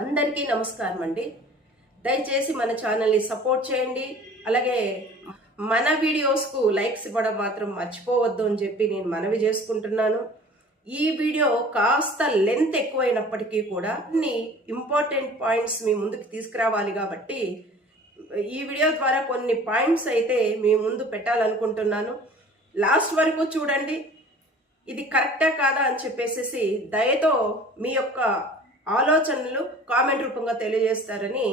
అందరికీ నమస్కారం అండి. దయచేసి మన ఛానల్ని సపోర్ట్ చేయండి. అలాగే మన వీడియోస్కు లైక్స్ ఇవ్వడం మాత్రం మర్చిపోవద్దు అని చెప్పి నేను మనవి చేసుకుంటున్నాను. ఈ వీడియో కాస్త లెంత్ ఎక్కువైనప్పటికీ కూడా అన్ని ఇంపార్టెంట్ పాయింట్స్ మీ ముందుకు తీసుకురావాలి కాబట్టి ఈ వీడియో ద్వారా కొన్ని పాయింట్స్ అయితే మీ ముందు పెట్టాలనుకుంటున్నాను. లాస్ట్ వరకు చూడండి. ఇది కరెక్టా కాదా అని చెప్పేసి దయతో మీ యొక్క ఆలోచనలు కామెంట్ రూపంగా తెలియజేస్తారని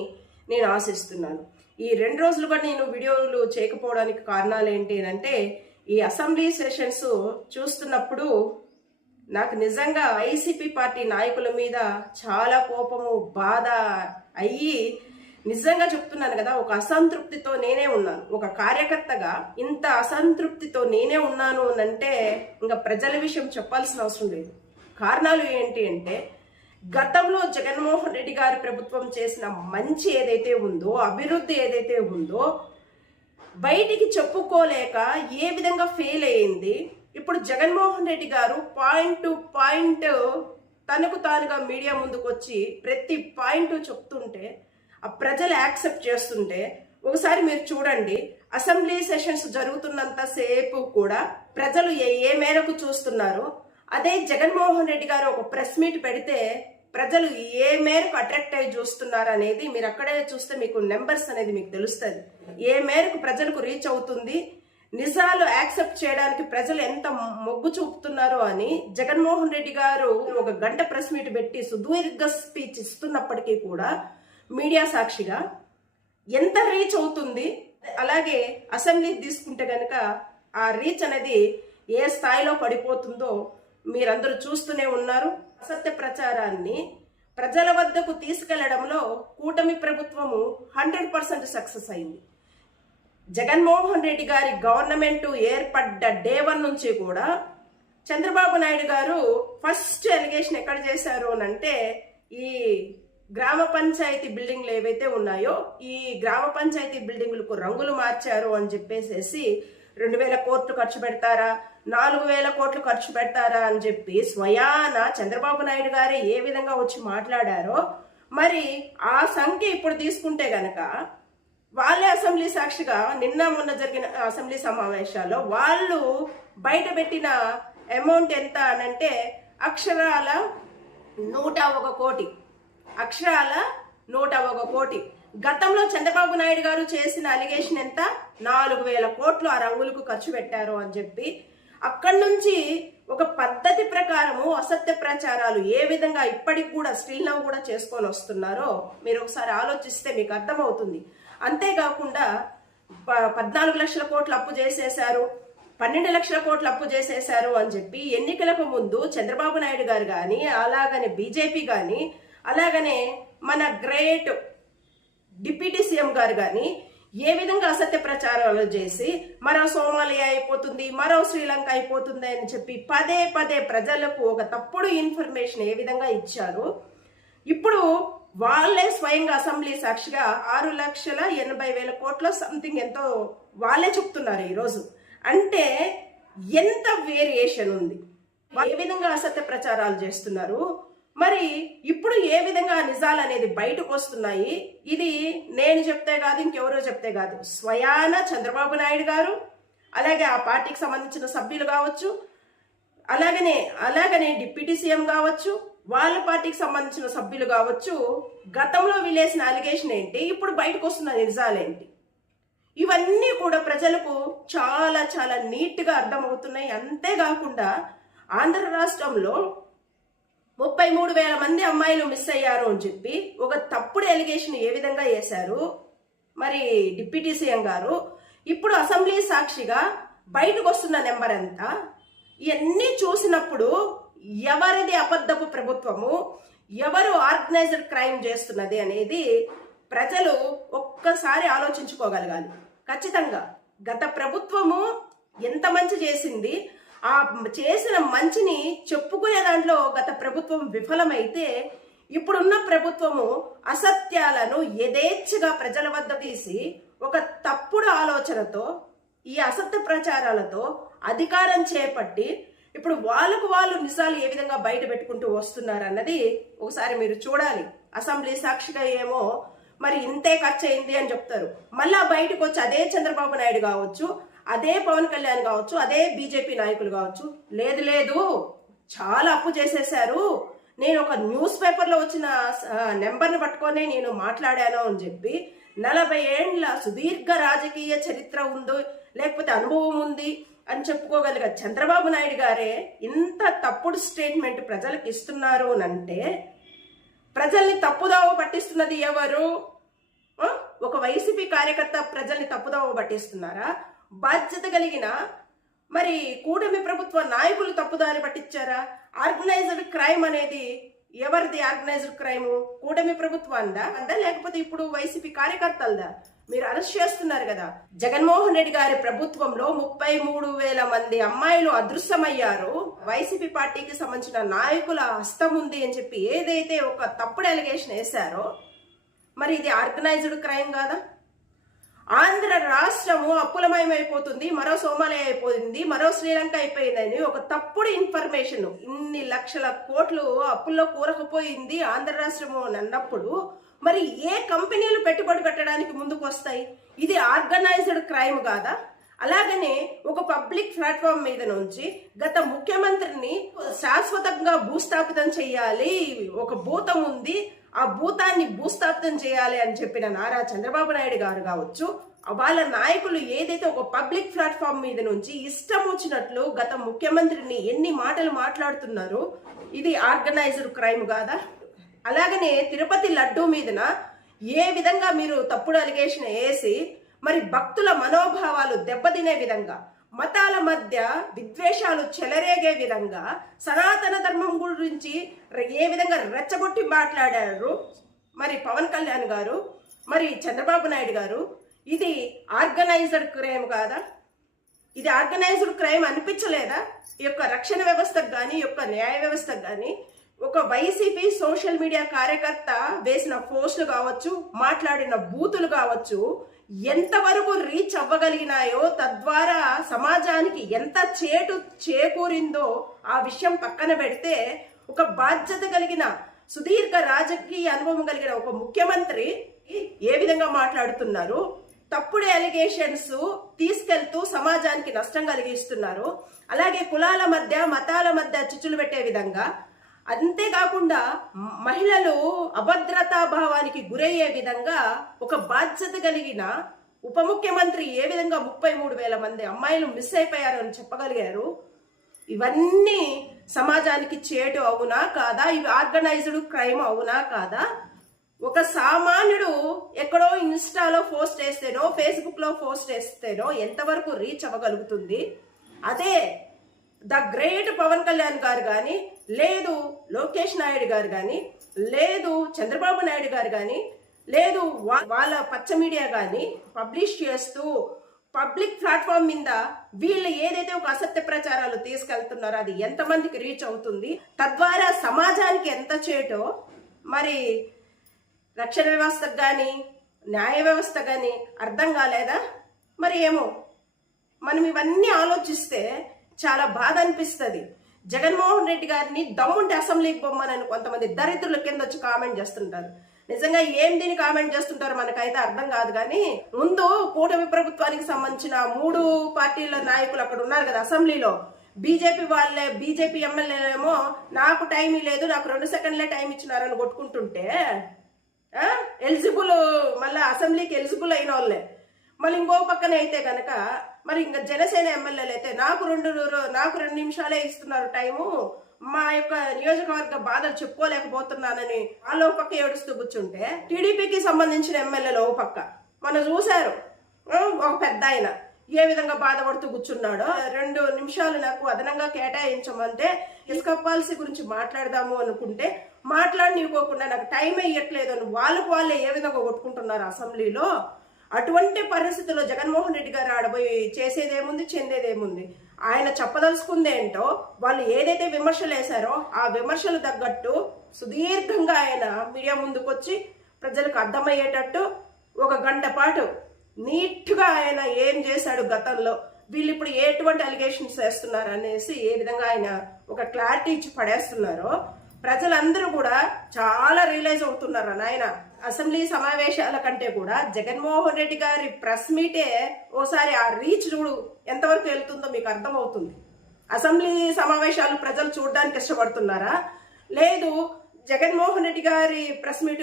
నేను ఆశిస్తున్నాను. ఈ 2 రోజులుగా నేను వీడియోలు చేయకపోవడానికి కారణాలు ఏంటి అంటే, ఈ అసెంబ్లీ సెషన్స్ చూస్తున్నప్పుడు నాకు నిజంగా వైసీపీ పార్టీ నాయకుల మీద చాలా కోపము, బాధ అయ్యి నిజంగా చెప్తున్నాను కదా, ఒక అసంతృప్తితో నేనే ఉన్నాను. ఒక కార్యకర్తగా ఇంత అసంతృప్తితో నేనే ఉన్నాను అంటే ఇంకా ప్రజల విషయం చెప్పాల్సిన అవసరం లేదు. కారణాలు ఏంటి అంటే, గతంలో జగన్మోహన్ రెడ్డి గారి ప్రభుత్వం చేసిన మంచి ఏదైతే ఉందో, అభివృద్ధి ఏదైతే ఉందో బయటికి చెప్పుకోలేక ఏ విధంగా ఫెయిల్ అయ్యింది. ఇప్పుడు జగన్మోహన్ రెడ్డి గారు పాయింట్ టు పాయింట్ తనకు తానుగా మీడియా ముందుకు వచ్చి ప్రతి పాయింట్ చెప్తుంటే ఆ ప్రజలు యాక్సెప్ట్ చేస్తుంటే ఒకసారి మీరు చూడండి. అసెంబ్లీ సెషన్స్ జరుగుతున్నంత సేపు కూడా ప్రజలు ఏ మేరకు చూస్తున్నారు. అదే జగన్మోహన్ రెడ్డి గారు ఒక ప్రెస్ మీట్ పెడితే ప్రజలు ఏ మేరకు అట్రాక్ట్ అయ్యి చూస్తున్నారు అనేది మీరు అక్కడే చూస్తే మీకు నెంబర్స్ అనేది మీకు తెలుస్తుంది. ఏ మేరకు ప్రజలకు రీచ్ అవుతుంది, నిజాలు యాక్సెప్ట్ చేయడానికి ప్రజలు ఎంత మొగ్గు చూపుతున్నారో అని జగన్మోహన్ రెడ్డి గారు ఒక గంట ప్రెస్ మీట్ పెట్టి సుదీర్ఘ స్పీచ్ ఇస్తున్నప్పటికీ కూడా మీడియా సాక్షిగా ఎంత రీచ్ అవుతుంది. అలాగే అసెంబ్లీ తీసుకుంటే కనుక ఆ రీచ్ అనేది ఏ స్థాయిలో పడిపోతుందో మీరందరూ చూస్తూనే ఉన్నారు. అసత్య ప్రచారాన్ని ప్రజల వద్దకు తీసుకెళ్లడంలో కూటమి ప్రభుత్వము 100% సక్సెస్ అయింది. జగన్మోహన్ రెడ్డి గారి గవర్నమెంట్ ఏర్పడ్డ డే 1 నుంచి కూడా చంద్రబాబు నాయుడు గారు ఫస్ట్ ఎలిగేషన్ ఎక్కడ చేశారు అని అంటే, ఈ గ్రామ పంచాయతీ బిల్డింగ్లు ఏవైతే ఉన్నాయో ఈ గ్రామ పంచాయతీ బిల్డింగులకు రంగులు మార్చారు అని చెప్పేసి 2000 కోట్లు ఖర్చు పెడతారా, 4000 కోట్లు ఖర్చు పెడతారా అని చెప్పి స్వయాన చంద్రబాబు నాయుడు గారే ఏ విధంగా వచ్చి మాట్లాడారో, మరి ఆ సంఖ్య ఇప్పుడు తీసుకుంటే గనక వాళ్ళే అసెంబ్లీ సాక్షిగా నిన్న మొన్న జరిగిన అసెంబ్లీ సమావేశాల్లో వాళ్ళు బయట పెట్టిన అమౌంట్ ఎంత అనంటే అక్షరాల 101 కోటి. అక్షరాల 101 కోటి. గతంలో చంద్రబాబు నాయుడు గారు చేసిన అలిగేషన్ ఎంత? 4000 కోట్లు ఆ రంగులకు ఖర్చు పెట్టారు అని చెప్పి అక్కడి నుంచి ఒక పద్ధతి ప్రకారము అసత్య ప్రచారాలు ఏ విధంగా ఇప్పటికి కూడా స్టిల్ నౌ కూడా చేసుకొని వస్తున్నారో మీరు ఒకసారి ఆలోచిస్తే మీకు అర్థమవుతుంది. అంతేకాకుండా 14 లక్షల కోట్లు అప్పు చేసేశారు, 12 లక్షల కోట్లు అప్పు చేసేశారు అని చెప్పి ఎన్నికలకు ముందు చంద్రబాబు నాయుడు గారు కానీ, అలాగనే బీజేపీ కానీ, అలాగనే మన గ్రేట్ డిప్యూటీ సీఎం గారు కానీ ఏ విధంగా అసత్య ప్రచారాలు చేసి మరో సోమాలియా అయిపోతుంది, మరో శ్రీలంక అయిపోతుంది అని చెప్పి పదే పదే ప్రజలకు ఒక తప్పుడు ఇన్ఫర్మేషన్ ఏ విధంగా ఇచ్చారు. ఇప్పుడు వాళ్ళే స్వయంగా అసెంబ్లీ సాక్షిగా 6,80,000 కోట్ల సంథింగ్ ఎంతో వాళ్ళే చెప్తున్నారు ఈరోజు. అంటే ఎంత వేరియేషన్ ఉంది, ఏ విధంగా అసత్య ప్రచారాలు చేస్తున్నారు. మరి ఇప్పుడు ఏ విధంగా నిజాలు అనేది బయటకు వస్తున్నాయి. ఇది నేను చెప్తే కాదు, ఇంకెవరో చెప్తే కాదు, స్వయాన చంద్రబాబు నాయుడు గారు, అలాగే ఆ పార్టీకి సంబంధించిన సభ్యులు కావచ్చు, అలాగనే డిప్యూటీ సీఎం కావచ్చు, వాళ్ళ పార్టీకి సంబంధించిన సభ్యులు కావచ్చు, గతంలో వీలేసిన అలిగేషన్ ఏంటి, ఇప్పుడు బయటకు వస్తున్న నిజాలేంటి, ఇవన్నీ కూడా ప్రజలకు చాలా చాలా నీట్గా అర్థమవుతున్నాయి. అంతేకాకుండా ఆంధ్ర రాష్ట్రంలో 33,000 మంది అమ్మాయిలు మిస్ అయ్యారు అని చెప్పి ఒక తప్పుడు ఎలిగేషన్ ఏ విధంగా వేశారు మరి డిప్యూటీ సీఎం గారు. ఇప్పుడు అసెంబ్లీ సాక్షిగా బయటకు వస్తున్న నెంబర్ ఎంత, ఇవన్నీ చూసినప్పుడు ఎవరిది అబద్ధపు ప్రభుత్వము, ఎవరు ఆర్గనైజ్డ్ క్రైమ్ చేస్తున్నది అనేది ప్రజలు ఒక్కసారి ఆలోచించుకోగలగాలి. ఖచ్చితంగా గత ప్రభుత్వము ఎంత మంచి చేసింది, ఆ చేసిన మంచిని చెప్పుకునే దాంట్లో గత ప్రభుత్వం విఫలమైతే ఇప్పుడున్న ప్రభుత్వము అసత్యాలను యథేచ్ఛగా ప్రజల వద్ద తీసి ఒక తప్పుడు ఆలోచనతో ఈ అసత్య ప్రచారాలతో అధికారం చేపట్టి ఇప్పుడు వాళ్ళకు వాళ్ళు నిజాలు ఏ విధంగా బయట పెట్టుకుంటూ వస్తున్నారు అన్నది ఒకసారి మీరు చూడాలి. అసెంబ్లీ సాక్షిగా ఏమో మరి ఇంతే ఖర్చు అయింది అని చెప్తారు. మళ్ళా బయటకు వచ్చి అదే చంద్రబాబు నాయుడు కావచ్చు, అదే పవన్ కళ్యాణ్ కావచ్చు, అదే బీజేపీ నాయకులు కావచ్చు, లేదు లేదు చాలా అప్పు చేసేశారు, నేను ఒక న్యూస్ పేపర్లో వచ్చిన నెంబర్ని పట్టుకొని నేను మాట్లాడాను అని చెప్పి 40 ఏండ్ల సుదీర్ఘ రాజకీయ చరిత్ర ఉందో లేకపోతే అనుభవం ఉంది అని చెప్పుకోగలిగే చంద్రబాబు నాయుడు గారే ఇంత తప్పుడు స్టేట్మెంట్ ప్రజలకు ఇస్తున్నారు అంటే ప్రజల్ని తప్పుదోవ పట్టిస్తున్నది ఎవరు? ఒక వైసీపీ కార్యకర్త ప్రజల్ని తప్పుదోవ పట్టిస్తున్నారా? బాధ్యత కలిగిన మరి కూటమి ప్రభుత్వ నాయకులు తప్పుదారి పట్టించారా? ఆర్గనైజ్డ్ క్రైమ్ అనేది ఎవరిది? ఆర్గనైజ్డ్ క్రైమ్ కూటమి ప్రభుత్వందా లేకపోతే ఇప్పుడు వైసీపీ కార్యకర్తలదా? మీరు అరెస్ట్ చేస్తున్నారు కదా. జగన్మోహన్ రెడ్డి గారి ప్రభుత్వంలో 33,000 మంది అమ్మాయిలు అదృశ్యమయ్యారు. వైసీపీ పార్టీకి సంబంధించిన నాయకుల హస్తం ఉంది అని చెప్పి ఏదైతే ఒక తప్పుడు అలిగేషన్ వేశారో మరి ఇది ఆర్గనైజ్డ్ క్రైమ్ కాదా? ఆంధ్ర రాష్ట్రము అప్పులమయమైపోతుంది, మరో సోమాలియా అయిపోయింది, మరో శ్రీలంక అయిపోయిందని ఒక తప్పుడు ఇన్ఫర్మేషన్, ఇన్ని లక్షల కోట్లు అప్పుల్లో కూరకపోయింది ఆంధ్ర రాష్ట్రము అని అన్నప్పుడు మరి ఏ కంపెనీలు పెట్టుబడి పెట్టడానికి ముందుకు వస్తాయి? ఇది ఆర్గనైజ్డ్ క్రైమ్ కాదా? అలాగనే ఒక పబ్లిక్ ప్లాట్ఫామ్ మీద నుంచి గత ముఖ్యమంత్రిని శాశ్వతంగా భూస్థాపితం చేయాలి, ఒక భూతం ఉంది, ఆ భూతాన్ని భూస్థాపితం చేయాలి అని చెప్పిన నారా చంద్రబాబు నాయుడు గారు కావచ్చు, వాళ్ళ నాయకులు ఏదైతే ఒక పబ్లిక్ ప్లాట్ఫామ్ మీద నుంచి ఇష్టం వచ్చినట్లు గత ముఖ్యమంత్రిని ఎన్ని మాటలు మాట్లాడుతున్నారు, ఇది ఆర్గనైజ్డ్ క్రైమ్ కాదా? అలాగనే తిరుపతి లడ్డూ మీదన ఏ విధంగా మీరు తప్పుడు అలిగేషన్ వేసి మరి భక్తుల మనోభావాలు దెబ్బతినే విధంగా, మతాల మధ్య విద్వేషాలు చెలరేగే విధంగా, సనాతన ధర్మం గురించి ఏ విధంగా రెచ్చగొట్టి మాట్లాడారు మరి పవన్ కళ్యాణ్ గారు, మరి చంద్రబాబు నాయుడు గారు, ఇది ఆర్గనైజ్డ్ క్రైమ్ కాదా? ఇది ఆర్గనైజ్డ్ క్రైమ్ అనిపించలేదా? ఈ యొక్క రక్షణ వ్యవస్థకు కానీ, ఈ యొక్క న్యాయ వ్యవస్థకు కానీ ఒక వైసీపీ సోషల్ మీడియా కార్యకర్త వేసిన పోస్టులు కావచ్చు, మాట్లాడిన బూతులు కావచ్చు, ఎంతవరకు రీచ్ అవ్వగలిగినాయో, తద్వారా సమాజానికి ఎంత చేటు చేకూరిందో ఆ విషయం పక్కన పెడితే, ఒక బాధ్యత కలిగిన సుదీర్ఘ రాజకీయ అనుభవం కలిగిన ఒక ముఖ్యమంత్రి ఏ విధంగా మాట్లాడుతున్నారు, తప్పుడు అలిగేషన్స్ తీసుకెళ్తూ సమాజానికి నష్టం కలిగిస్తున్నారు. అలాగే కులాల మధ్య మతాల మధ్య చిచ్చులు పెట్టే విధంగా, అంతేకాకుండా మహిళలు అభద్రతా భావానికి గురయ్యే విధంగా ఒక బాధ్యత కలిగిన ఉప ముఖ్యమంత్రి ఏ విధంగా 33,000 మంది అమ్మాయిలు మిస్ అయిపోయారు అని చెప్పగలిగారు. ఇవన్నీ సమాజానికి చేటు అవునా కాదా? ఇవి ఆర్గనైజ్డ్ క్రైమ్ అవునా కాదా? ఒక సామాన్యుడు ఎక్కడో ఇన్స్టాలో పోస్ట్ వేస్తేనో, ఫేస్బుక్ లో పోస్ట్ వేస్తేనో ఎంతవరకు రీచ్ అవ్వగలుగుతుంది? అదే ద గ్రేట్ పవన్ కళ్యాణ్ గారు కానీ, లేదు లోకేష్ నాయుడు గారు కానీ, లేదు చంద్రబాబు నాయుడు గారు కానీ, లేదు వాళ్ళ పచ్చ మీడియా కానీ పబ్లిష్ చేస్తూ పబ్లిక్ ప్లాట్ఫామ్ మీద వీళ్ళు ఏదైతే ఒక అసత్య ప్రచారాలు తీసుకెళ్తున్నారో అది ఎంతమందికి రీచ్ అవుతుంది, తద్వారా సమాజానికి ఎంత చేటో మరి రక్షణ వ్యవస్థకు కానీ న్యాయ వ్యవస్థ కానీ అర్థం కాలేదా? మరి ఏమో మనం ఇవన్నీ ఆలోచిస్తే చాలా బాధ అనిపిస్తుంది. జగన్మోహన్ రెడ్డి గారిని దమ్ముంటే అసెంబ్లీకి పొమ్మనని కొంతమంది దరిద్రుల కింద వచ్చి కామెంట్ చేస్తుంటారు. నిజంగా ఏం దీన్ని కామెంట్ చేస్తుంటారు మనకైతే అర్థం కాదు. కానీ ముందు కూటమి ప్రభుత్వానికి సంబంధించిన 3 పార్టీల నాయకులు అక్కడ ఉన్నారు కదా అసెంబ్లీలో, బీజేపీ ఎమ్మెల్యేలేమో నాకు టైం లేదు, నాకు 2 సెకండ్లే టైం ఇచ్చినారని కొట్టుకుంటుంటే, ఎలిజిబుల్ మళ్ళీ అసెంబ్లీకి ఎలిజిబుల్ అయిన వాళ్ళే. మళ్ళీ ఇంకో పక్కన అయితే కనుక మరి ఇంకా జనసేన ఎమ్మెల్యేలు అయితే నాకు 2 నిమిషాలే ఇస్తున్నారు టైము, మా యొక్క నియోజకవర్గ బాధలు చెప్పుకోలేకపోతున్నానని వాళ్ళు ఒక పక్క ఏడుస్తూ కూర్చుంటే, టీడీపీకి సంబంధించిన ఎమ్మెల్యేలు ఓ పక్క మనం చూశారు. ఒక పెద్ద ఆయన ఏ విధంగా బాధపడుతూ కూర్చున్నాడో, 2 నిమిషాలు నాకు అదనంగా కేటాయించమంటే ఇసుక పాలసీ గురించి మాట్లాడదాము అనుకుంటే మాట్లాడనివ్వకుండా నాకు టైం ఇవ్వట్లేదు అని వాళ్ళే ఏ విధంగా కొట్టుకుంటున్నారు అసెంబ్లీలో. అటువంటి పరిస్థితుల్లో జగన్మోహన్ రెడ్డి గారు ఆడబోయి చేసేదేముంది, చెందేదేముంది? ఆయన చెప్పదలుచుకుందేంటో, వాళ్ళు ఏదైతే విమర్శలు వేశారో ఆ విమర్శలు తగ్గట్టు సుదీర్ఘంగా ఆయన మీడియా ముందుకు వచ్చి ప్రజలకు అర్థమయ్యేటట్టు 1 గంట పాటు నీట్గా ఆయన ఏం చేశాడు గతంలో, వీళ్ళు ఇప్పుడు ఎటువంటి అలిగేషన్స్ వేస్తున్నారు అనేసి ఏ విధంగా ఆయన ఒక క్లారిటీ ఇచ్చి పడేస్తున్నారో ప్రజలందరూ కూడా చాలా రియలైజ్ అవుతున్నారు నాయన. అసెంబ్లీ సమావేశాల కంటే కూడా జగన్మోహన్ రెడ్డి గారి ప్రెస్ మీటే ఓసారి ఆ రీచ్ చూడు ఎంతవరకు వెళ్తుందో మీకు అర్థమవుతుంది. అసెంబ్లీ సమావేశాలు ప్రజలు చూడడానికి ఇష్టపడుతున్నారా, లేదు జగన్మోహన్ రెడ్డి గారి ప్రెస్ మీట్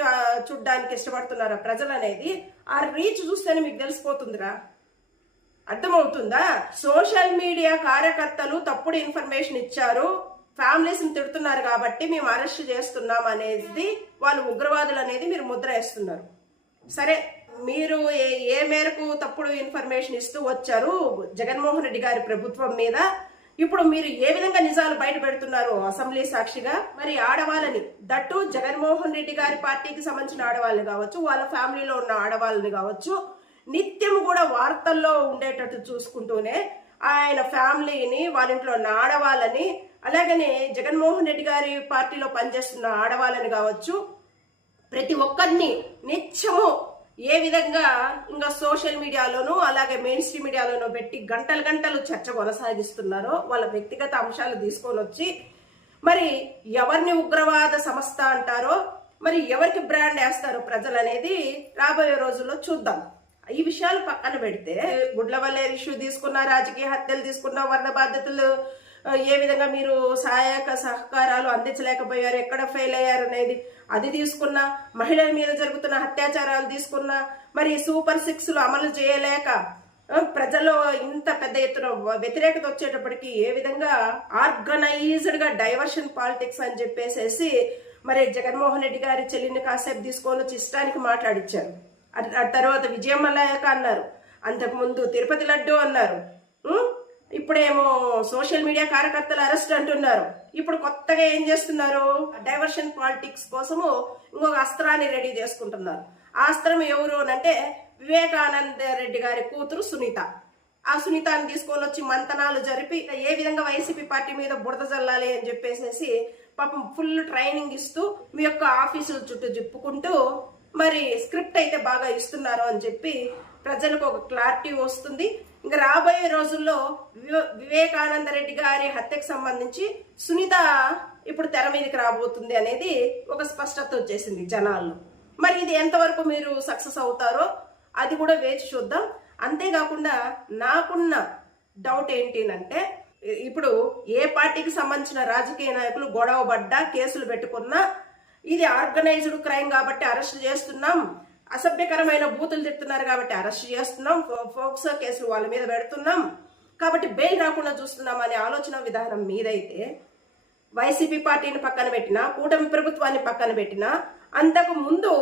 చూడడానికి ఇష్టపడుతున్నారా ప్రజలు అనేది ఆ రీచ్ చూస్తేనే మీకు తెలిసిపోతుందిరా. అర్థమవుతుందా? సోషల్ మీడియా కార్యకర్తలు తప్పుడు ఇన్ఫర్మేషన్ ఇచ్చారు, ఫ్యామిలీస్ ని తిడుతున్నారు కాబట్టి మేము అరెస్ట్ చేస్తున్నాం అనేది వాళ్ళు ఉగ్రవాదులు అనేది మీరు ముద్ర వేస్తున్నారు. సరే, మీరు ఏ మేరకు తప్పుడు ఇన్ఫర్మేషన్ ఇస్తూ వచ్చారు జగన్మోహన్ రెడ్డి గారి ప్రభుత్వం మీద, ఇప్పుడు మీరు ఏ విధంగా నిజాలు బయట పెడుతున్నారు అసెంబ్లీ సాక్షిగా? మరి ఆడవాళ్ళని, దట్టు జగన్మోహన్ రెడ్డి గారి పార్టీకి సంబంధించిన ఆడవాళ్ళని కావచ్చు, వాళ్ళ ఫ్యామిలీలో ఉన్న ఆడవాళ్ళని కావచ్చు, నిత్యం కూడా వార్తల్లో ఉండేటట్టు చూసుకుంటూనే ఆయన ఫ్యామిలీని, వాళ్ళ ఇంట్లో ఉన్న ఆడవాళ్ళని, అలాగనే జగన్మోహన్ రెడ్డి గారి పార్టీలో పనిచేస్తున్న ఆడవాళ్ళని కావచ్చు, ప్రతి ఒక్కరిని నిత్యము ఏ విధంగా ఇంకా సోషల్ మీడియాలోనూ అలాగే మెయిన్ స్ట్రీమ్ మీడియాలోనూ పెట్టి గంటలు గంటలు చర్చ కొనసాగిస్తున్నారో వాళ్ళ వ్యక్తిగత అంశాలు తీసుకొని వచ్చి మరి ఎవరిని ఉగ్రవాద సంస్థ అంటారో, మరి ఎవరికి బ్రాండ్ వేస్తారో ప్రజలు అనేది రాబోయే రోజుల్లో చూద్దాం. ఈ విషయాలు పక్కన పెడితే గుడ్లవల్లేరు ఇష్యూ తీసుకున్న, రాజకీయ హత్యలు తీసుకున్న, వరద బాధితులు ఏ విధంగా మీరు సహాయక సహకారాలు అందించలేకపోయారు, ఎక్కడ ఫెయిల్ అయ్యారు అనేది అది తీసుకున్నా, మహిళల మీద జరుగుతున్న అత్యాచారాలు తీసుకున్నా, మరి సూపర్ 6లు అమలు చేయలేక ప్రజల్లో ఇంత పెద్ద ఎత్తున వ్యతిరేకత వచ్చేటప్పటికి ఏ విధంగా ఆర్గనైజ్డ్ గా డైవర్షన్ పాలిటిక్స్ అని చెప్పేసేసి మరి జగన్మోహన్ రెడ్డి గారి చెల్లిని కాసేపు తీసుకొని వచ్చి ఇష్టానికి మాట్లాడిచ్చారు. ఆ తర్వాత విజయమలాయక అన్నారు, అంతకుముందు తిరుపతి లడ్డు అన్నారు, ఇప్పుడేమో సోషల్ మీడియా కార్యకర్తలు అరెస్ట్ అంటున్నారు. ఇప్పుడు కొత్తగా ఏం చేస్తున్నారు, డైవర్షన్ పాలిటిక్స్ కోసము ఇంకొక అస్త్రాన్ని రెడీ చేసుకుంటున్నారు. ఆ అస్త్రం ఎవరు అంటే వివేకానంద రెడ్డి గారి కూతురు సునీత. ఆ సునీతని తీసుకొని వచ్చి మంతనాలు జరిపి ఏ విధంగా వైసీపీ పార్టీ మీద బురద జల్లాలి అని చెప్పేసి పాపం ఫుల్ ట్రైనింగ్ ఇస్తూ మీ యొక్క ఆఫీసుల చుట్టూ చెప్పుకుంటూ మరి స్క్రిప్ట్ అయితే బాగా ఇస్తున్నారు అని చెప్పి ప్రజలకు ఒక క్లారిటీ వస్తుంది. ఇంకా రాబోయే రోజుల్లో వివేకానంద రెడ్డి గారి హత్యకు సంబంధించి సునీత ఇప్పుడు తెర మీదకి రాబోతుంది అనేది ఒక స్పష్టత వచ్చేసింది జనాల్లో. మరి ఇది ఎంతవరకు మీరు సక్సెస్ అవుతారో అది కూడా వేచి చూద్దాం. అంతేకాకుండా నాకున్న డౌట్ ఏంటి అంటే, ఇప్పుడు ఏ పార్టీకి సంబంధించిన రాజకీయ నాయకులు గొడవ పడ్డా, కేసులు పెట్టుకున్నా ఇది ఆర్గనైజ్డ్ క్రైమ్ కాబట్టి అరెస్ట్ చేస్తున్నాం, అసభ్యకరమైన బూతులు తిడుతున్నారు కాబట్టి అరెస్ట్ చేస్తున్నాం, ఫోక్సో కేసులు వాళ్ళ మీద పెడుతున్నాం కాబట్టి బెయిల్ రాకుండా చూస్తున్నాం అనే ఆలోచన విధానం మీదైతే వైసీపీ పార్టీని పక్కన పెట్టినా, కూటమి ప్రభుత్వాన్ని పక్కన పెట్టినా, అంతకు ముందు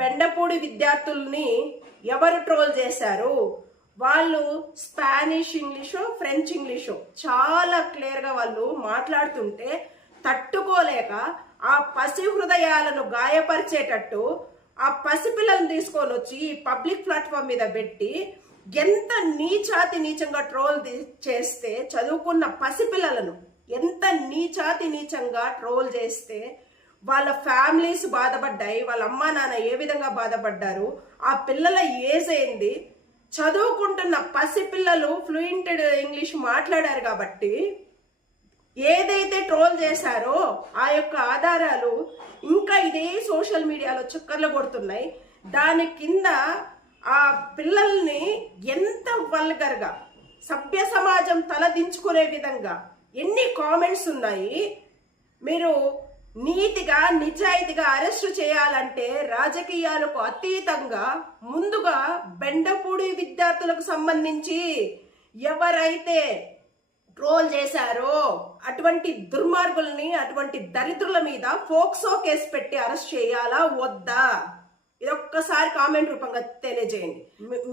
బెండపూడి విద్యార్థుల్ని ఎవరు ట్రోల్ చేశారు, వాళ్ళు స్పానిష్ ఇంగ్లీషు, ఫ్రెంచ్ ఇంగ్లీషు చాలా క్లియర్గా వాళ్ళు మాట్లాడుతుంటే తట్టుకోలేక ఆ పసి హృదయాలను గాయపరిచేటట్టు ఆ పసిపిల్లలను తీసుకొని వచ్చి పబ్లిక్ ప్లాట్ఫామ్ మీద పెట్టి ఎంత నీచాతి నీచంగా ట్రోల్ చేస్తే, చదువుకున్న పసిపిల్లలను ఎంత నీచాతి నీచంగా ట్రోల్ చేస్తే వాళ్ళ ఫ్యామిలీస్ బాధపడ్డాయి, వాళ్ళ అమ్మా నాన్న ఏ విధంగా బాధపడ్డారు, ఆ పిల్లల ఏజ్ ఏంది, చదువుకుంటున్న పసిపిల్లలు ఫ్లూయెంట్ ఇంగ్లీష్ మాట్లాడారు కాబట్టి ఏదైతే ట్రోల్ చేశారో ఆ యొక్క ఆధారాలు ఇంకా ఇదే సోషల్ మీడియాలో చక్కర్లు కొడుతున్నాయి. దాని కింద ఆ పిల్లల్ని ఎంత వల్గర్గా సభ్య సమాజం తలదించుకునే విధంగా ఎన్ని కామెంట్స్ ఉన్నాయి. మీరు నీతిగా నిజాయితీగా అరెస్టు చేయాలంటే రాజకీయాలకు అతీతంగా ముందుగా బెండపూడి విద్యార్థులకు సంబంధించి ఎవరైతే ట్రోల్ చేశారో అటువంటి దుర్మార్గుల్ని, అటువంటి దరిద్రుల మీద ఫోక్సో కేసు పెట్టి అరెస్ట్ చేయాలా వద్దా? ఇదొక్కసారి కామెంట్ రూపంగా తెలియజేయండి.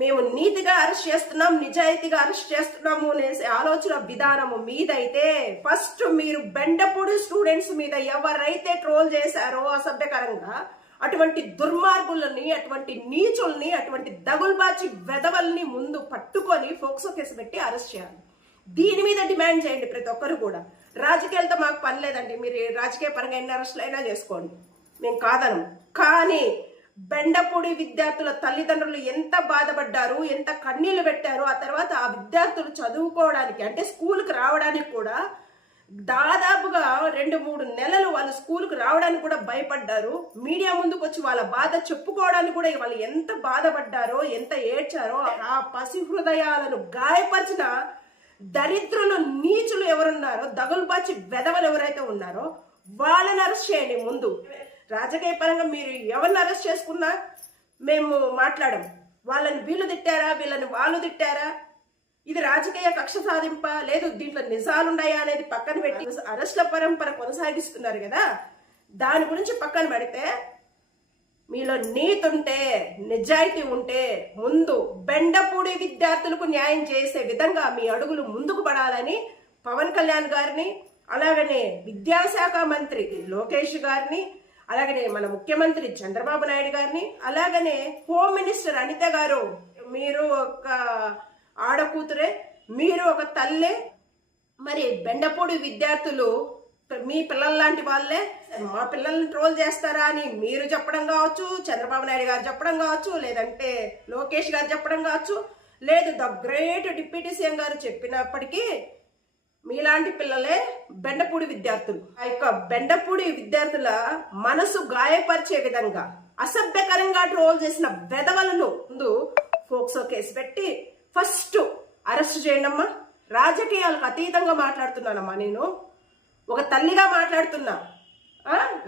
మేము నీతిగా అరెస్ట్ చేస్తున్నాం, నిజాయితీగా అరెస్ట్ చేస్తున్నాము అనేసి ఆలోచన విధానము మీదైతే ఫస్ట్ మీరు బెండపూడి స్టూడెంట్స్ మీద ఎవరైతే ట్రోల్ చేశారో అసభ్యకరంగా అటువంటి దుర్మార్గులని, అటువంటి నీచుల్ని, అటువంటి దగుల్బాచి వెధవల్ని ముందు పట్టుకొని ఫోక్సో కేసు పెట్టి అరెస్ట్ చేయాలి. దీని మీద డిమాండ్ చేయండి ప్రతి ఒక్కరు కూడా. రాజకీయాలతో మాకు పని లేదండి, మీరు రాజకీయ పరంగా ఎన్ని అరెస్టులు అయినా చేసుకోండి, మేము కాదనం. కానీ బెండపూడి విద్యార్థుల తల్లిదండ్రులు ఎంత బాధపడ్డారు, ఎంత కన్నీళ్లు పెట్టారు, ఆ తర్వాత ఆ విద్యార్థులు చదువుకోవడానికి అంటే స్కూల్కి రావడానికి కూడా దాదాపుగా 2-3 నెలలు వాళ్ళు స్కూల్కి రావడానికి కూడా భయపడ్డారు. మీడియా ముందుకు వచ్చి వాళ్ళ బాధ చెప్పుకోవడానికి కూడా వాళ్ళు ఎంత బాధపడ్డారో, ఎంత ఏడ్చారో. ఆ పసి హృదయాలను గాయపరిచిన దరిద్రులు, నీచులు ఎవరున్నారో, దగులుబాచి వెధవలు ఎవరైతే ఉన్నారో వాళ్ళని అరెస్ట్ చేయండి ముందు. రాజకీయ పరంగా మీరు ఎవరిని అరెస్ట్ చేసుకున్నా మేము మాట్లాడము. వాళ్ళని వీళ్ళు తిట్టారా, వీళ్ళని వాళ్ళు తిట్టారా, ఇది రాజకీయ కక్ష సాధింప, లేదు దీంట్లో నిజాలున్నాయా అనేది పక్కన పెట్టి అరెస్ట్ల పరంపర కొనసాగిస్తున్నారు కదా, దాని గురించి పక్కన పెడితే మీలో నీతి ఉంటే, నిజాయితీ ఉంటే ముందు బెండపూడి విద్యార్థులకు న్యాయం చేసే విధంగా మీ అడుగులు ముందుకు పడాలని పవన్ కళ్యాణ్ గారిని, అలాగనే విద్యాశాఖ మంత్రి లోకేష్ గారిని, అలాగనే మన ముఖ్యమంత్రి చంద్రబాబు నాయుడు గారిని, అలాగనే హోమ్ మినిస్టర్ అనిత గారు, మీరు ఒక ఆడకూతురే, మీరు ఒక తల్లే, మరి బెండపూడి విద్యార్థులు మీ పిల్లల లాంటి వాళ్ళే, మా పిల్లల్ని ట్రోల్ చేస్తారా అని మీరు చెప్పడం కావచ్చు, చంద్రబాబు నాయుడు గారు చెప్పడం కావచ్చు, లేదంటే లోకేష్ గారు చెప్పడం కావచ్చు, లేదు ద గ్రేట్ డిప్యూటీ సీఎం గారు చెప్పినప్పటికీ మీలాంటి పిల్లలే బెండపూడి విద్యార్థులు. ఆ యొక్క బెండపూడి విద్యార్థుల మనసు గాయపరిచే విధంగా అసభ్యకరంగా ట్రోల్ చేసిన వెధవలను ముందు ఫోక్సో కేసు పెట్టి ఫస్ట్ అరెస్ట్ చేయండి అమ్మా. రాజకీయాలకు అతీతంగా మాట్లాడుతున్నానమ్మా, నేను ఒక తల్లిగా మాట్లాడుతున్నా,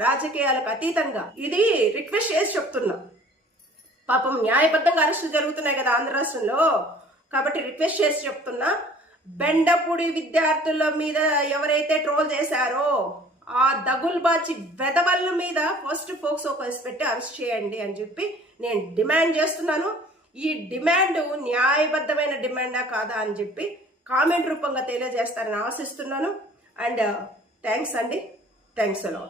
రాజకీయాలకు అతీతంగా ఇది రిక్వెస్ట్ చేసి చెప్తున్నా. పాపం న్యాయబద్ధంగా అరెస్టులు జరుగుతున్నాయి కదా ఆంధ్ర రాష్ట్రంలో, కాబట్టి రిక్వెస్ట్ చేసి చెప్తున్నా, బెండపూడి విద్యార్థుల మీద ఎవరైతే ట్రోల్ చేశారో ఆ దగుల్బాచి వెధవల మీద ఫస్ట్ ఫోక్సో కేసు పెట్టి అరెస్ట్ చేయండి అని చెప్పి నేను డిమాండ్ చేస్తున్నాను. ఈ డిమాండ్ న్యాయబద్ధమైన డిమాండా కాదా అని చెప్పి కామెంట్ రూపంగా తెలియజేస్తారని ఆశిస్తున్నాను. అండ్ థ్యాంక్స్ అండి, థ్యాంక్స్ అలాట్.